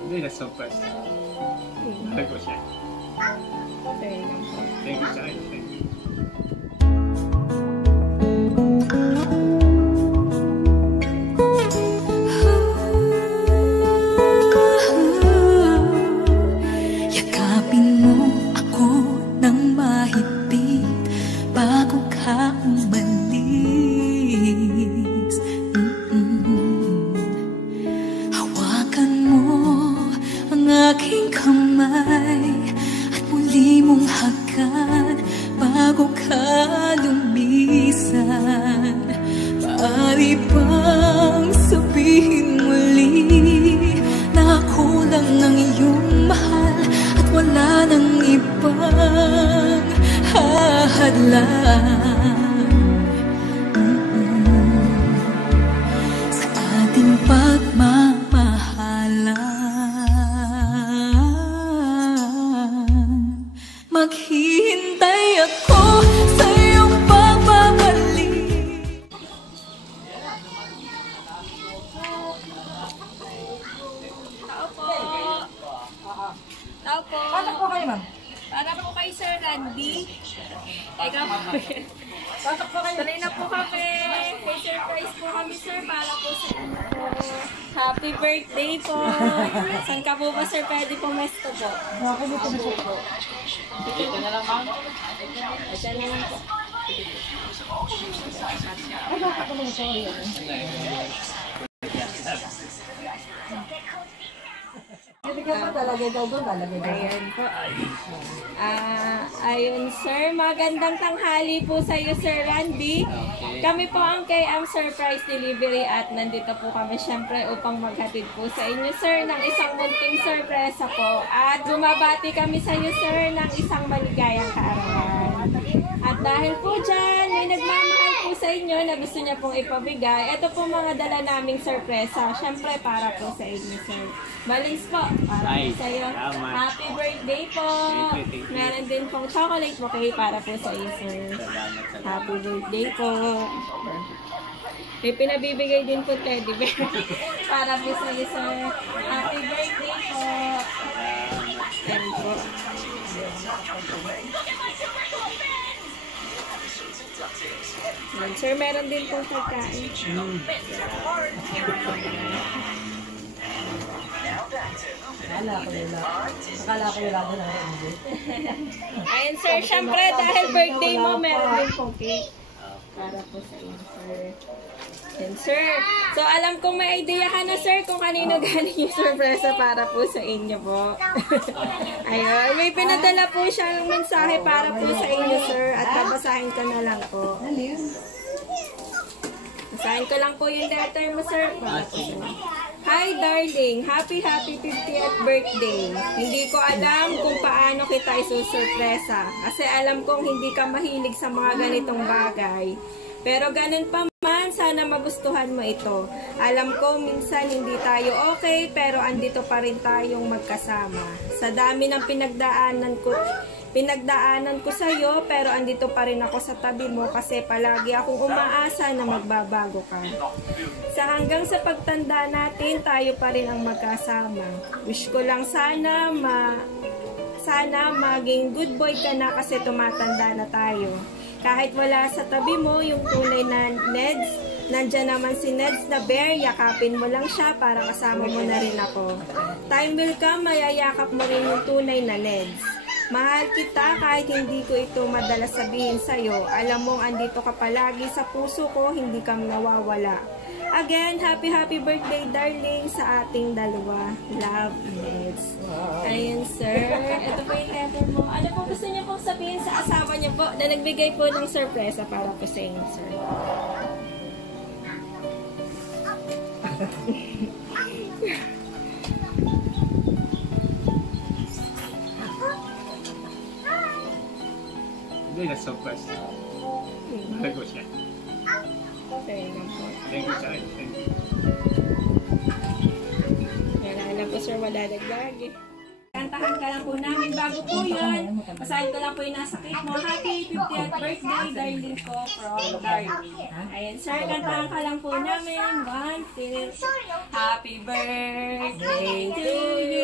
Hindi, na-surprise. Mahal ko siya. Sa'yo lang po. Thank you sa akin. Thank you. Yakapin mo ako ng mahigpit bago ka umalis. Hawakan mo ang aking kamay at muli mong hagan bago ka lumisan. Maaari bang sabihin muli na ako lang ang iyong mahal at wala nang ibang hahadlang sa ating pagmamahalan? Maghihintay ako sa iyong pagbabalik. Tao po. Pasok po kayo, ma'am. Para po kay Sir Randy. Ikaw po. Pasok po kayo. Tuloy na po kami. May surprise po kami, sir, para po sa inyo po. Happy birthday po. Saan ka po ba, sir? Pwede po mesto po. Ako dito na po. Dito na lang, ma'am. Ayan na lang po. Ay, bakit ako naman sorry. Hindi ka pa talagay daw doon, talagay daw. Ayan po. Ayun, sir. Magandang tanghali po sa iyo, Sir Randy. Kami po ang KM Surprise Delivery at nandito po kami syempre upang maghatid po sa inyo, sir, ng isang munting sorpresa po. At bumabati kami sa iyo, sir, ng isang maligayang kaarawan. At dahil po dyan, may nagmamahal po sa inyo na gusto niya pong ipabigay. Ito po mga dala naming sorpresa. Syempre para po sa inyo, sir. Balins po. Para po sa iyo. Happy birthday po. Thank you. Meron din pong chocolate bouquet para po sa iyo, sir. Happy birthday po. May pinabibigay din po teddy bear para po sa iyo, sir. Happy birthday po. Ayan po. Ayan, sir, meron din pong pagkain. Akala ko wala doon ang hindi. Ayan, sir, syempre dahil birthday mo, meron din pong cake. Para po sa iyo, sir. Ayan, sir. So, alam kong may idea ka na, sir, kung kanino galing yung sorpresa para po sa inyo po. Ayun, may pinadala po siya ng mensahe para po sa inyo, sir. At babasahin ko na lang po. Basahin ko lang po yung letter mo, sir. Hi, darling. Happy 50th birthday. Hindi ko alam kung paano kita isusurpresa. Kasi alam kong hindi ka mahilig sa mga ganitong bagay. Pero ganun pa man, sana magustuhan mo ito. Alam ko minsan hindi tayo okay, pero andito pa rin tayong magkasama. Sa dami ng pinagdaanan ko sa iyo, pero andito pa rin ako sa tabi mo kasi palagi akong umaasa na magbabago ka. Hanggang sa pagtanda natin, tayo pa rin ang magkasama. Wish ko lang sana maging good boy ka na kasi tumatanda na tayo. Kahit wala sa tabi mo yung tunay na Neds, nandyan naman si Neds na bear, yakapin mo lang siya para kasama mo na rin ako. Time will come, mayayakap mo rin yung tunay na Neds. Mahal kita kahit hindi ko ito madalas sabihin sa'yo. Alam mong andito ka palagi sa puso ko, hindi ka nawawala. Again, happy birthday darling sa ating dalawa. Love, Neds. Ayun, sir. Ito po yung letter mo. Ano po gusto niyo pong sabihin sa asawa niyo po na nagbigay po ng sorpresa para po sa inyo, sir? Hindi, na-surprise. Mahal ko siya. Sa'yo lang po. Thank you sa akin. Thank you. Alam po, sir, wala nagdag eh. Kantahan ka lang po namin bago po yun. Basahin ko lang po yung nasa cake mo. Happy 50th birthday, darling ko from Darwin. Ayan, sir, kantahan ka lang po namin. 1, 2, happy birthday to you.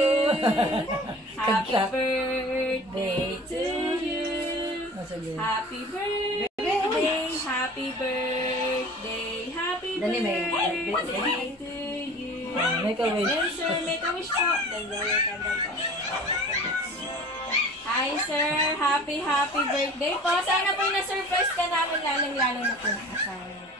Happy birthday to you. Happy birthday, happy birthday, happy Dali, may birthday to you. Make a wish. Yes, sir, make a wish po. Dalawa candle po. Hi, sir. Happy birthday po. Sana po na-surprise ka namin, lalong-lalo na po. Asawa niyo.